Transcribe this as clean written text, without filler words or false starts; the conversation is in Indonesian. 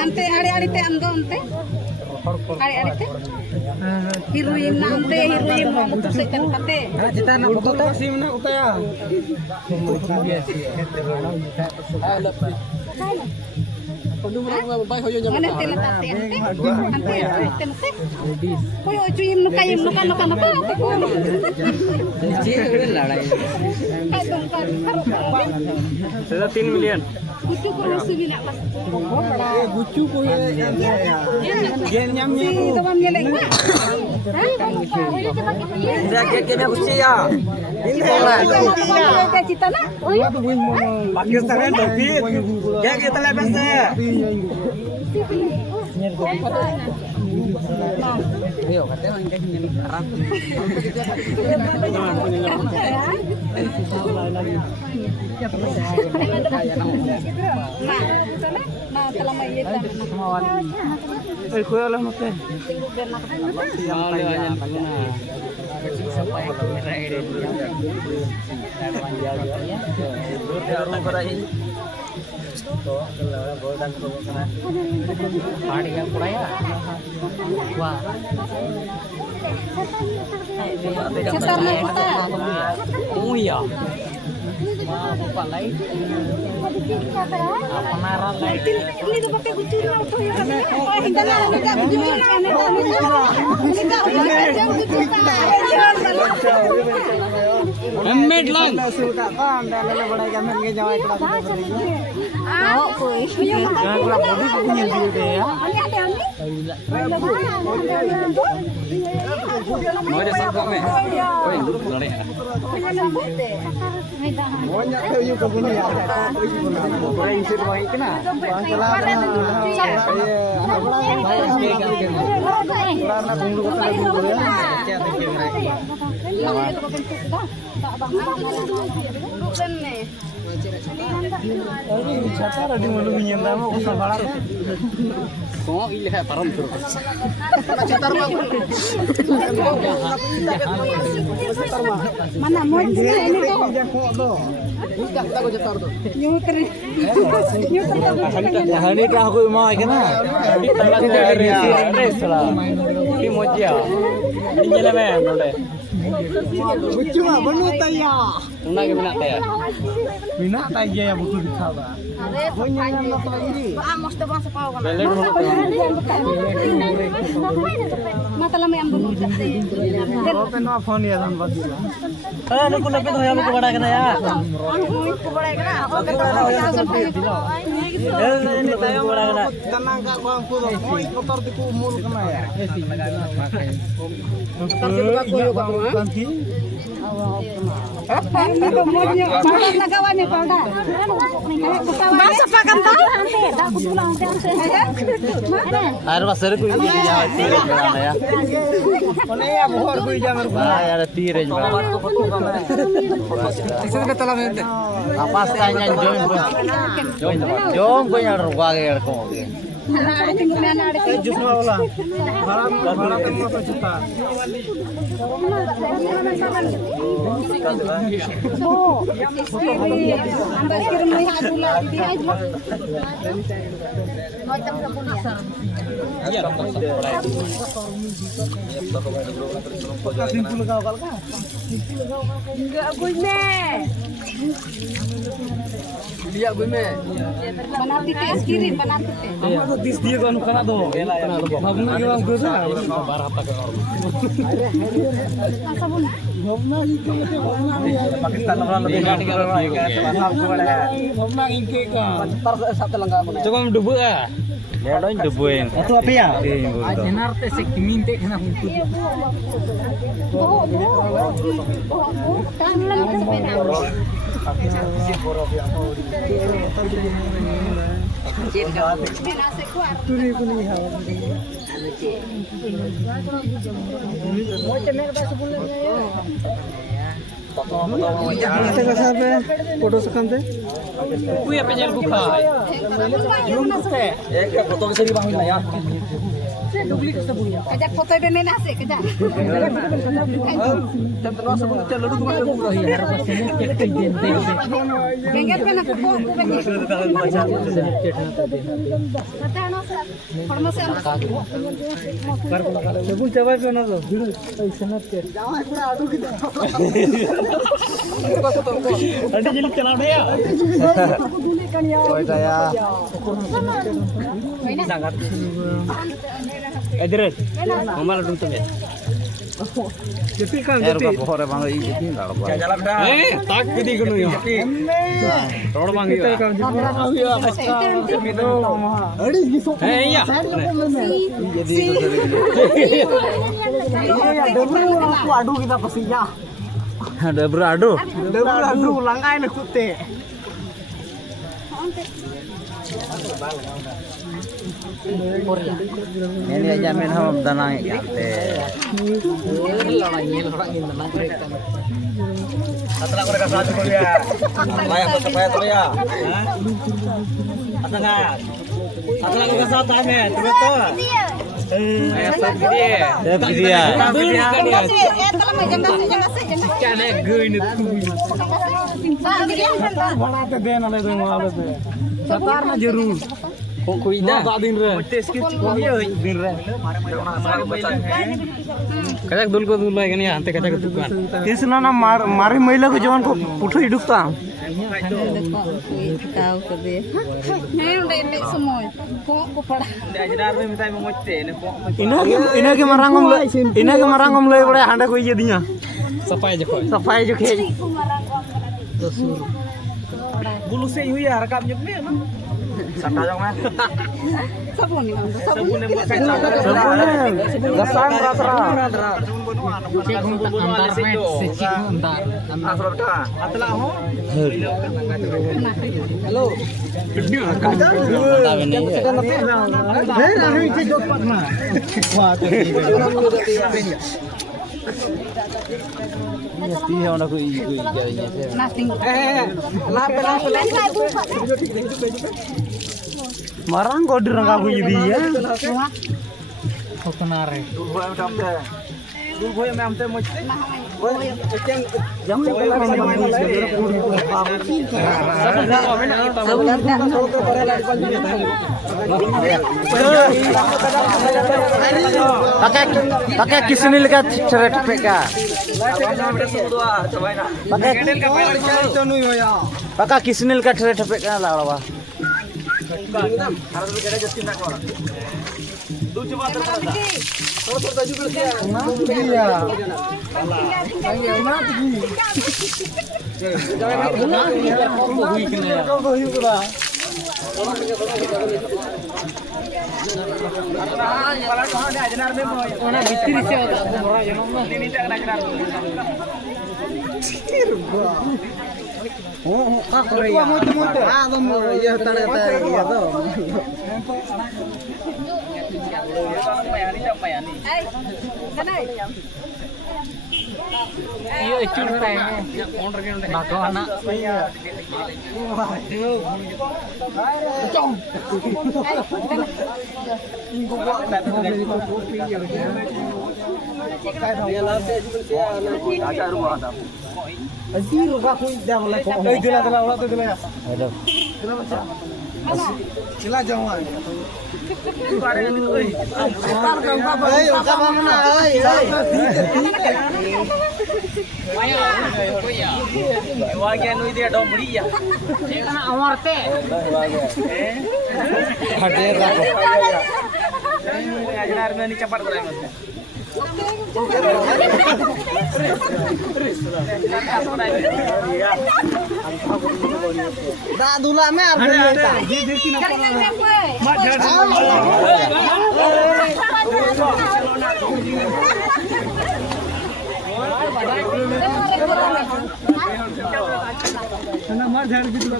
ante hari-hari teh ando ante hari-hari teh heroin na ante heroin mo putus sa kante kita nak foto tak sih nak utaya mana tela tate ante ante koyo cuim no kayim no kan ate ko sudah 3 million bucu ko subi na pas bucu ko gen nyam si to mam yeleng na dia kena buci ya ini ka cita na Pakistan David ya kita lepas saya ayo katanya kayak gini harap kuya lang mo te oh iya lupa lain penaran lain ini tuh pakai bucu na to yo hindi na bucu Ahmed lang suka kan dalale bada gamen ke jawa ikla oh koi jangan kelap bodi punya dia ya mau ada sabak me oi duduk boleh banyak kayu ke bumi ya boleh isi baik kena mana mau ini hari dah aku mau kena ini mau dia ini lah boleh bucu mah benu taya tuna ke minat ya minat taya ya buku dikaba mata lama yang benu open up phone ya dan badila nu kuna pe hoya ko bada kana ya ini tayo bada kana tenang kak bang pudo moi kotor diku umur kena ya air pasir ku ya yaone ya bohor ku jamar ku ya ada tire juga isu ke tala mente apa tanya jom ko ya ruwa ke ko jus na wala bala temo to cita ambil kirim ni hadula dia aja iya simpul kau kalka enggak gue me dia gue me banati tes kirim banati tes apa dis dia kan kana do magna ke bang gosa barah ta ke or sabun Bhavna itu Pakistan orang lebih gaடி ke pasar ko ada Bhavna ingke ka tar satu langkah cukup dubu ah ya doin dubu yang itu apa ya jenar te se kiminte kana huntu Kita kasar pe foto sekam te. Kuya penyel buka. Ek foto ke seri bang ya. Kajak foto be mena se kajak. Tentu sebelum lalu tu mana buka ya. Bengat pe na ko ko be. Farmasi am. Sebelum coba pe na to. Sangat ke. Ada jadi kenal dia. Coba ya. Sangat. Edres. Mama lalu tu ya. Jadi kan jadi. Pohon bang ini enggak apa. Jalan dah. Tak jadi gunung ya. Road bang ya. Iya. Jadi. Aduh kita pastinya. Ada beradu. Langkai nak kute. Ini aja main ham danang iate. Atla ko kasat ko ya. Maya ko sapaya to ya. Atla ko kasat ame. Tumo to. Maya to dia. Dia. Chane guin tu. बड़ा तो देना ले तो माल पे सतार ना जरूर कोई ना दिन रे टेस्ट के दिन रे कजक दुल को दुल है नहीं आते कजक दुकान किसना ना मारे महिला को जवान को पुठो हिडुकता Tahu ke dia. Ni udah semua. Kok pada. Ajar में मिताई मोचते इन्हें के मरांगम ले बड़े हांडा कोई ये दिया सफाई जो खे bulu se hui ya rakam nyep me na sata jong me Sabun ni. sabun buat kaca sabun gasang ratra antar met secik antar ka atla ho hello video kaca bata bene he rahi che jot patna wah Iya, orang aku Nothing. Marang kau dirang aku jadi ya. Kau kenare. Dulu yang amte mesti. Pakai kisni lekat ceret peka. Pakai kisni lekat ceret peka lah lawa. Iya, curang. Bako anak. Sila jangan. Dah dulu ame artinya. Nama jar gitu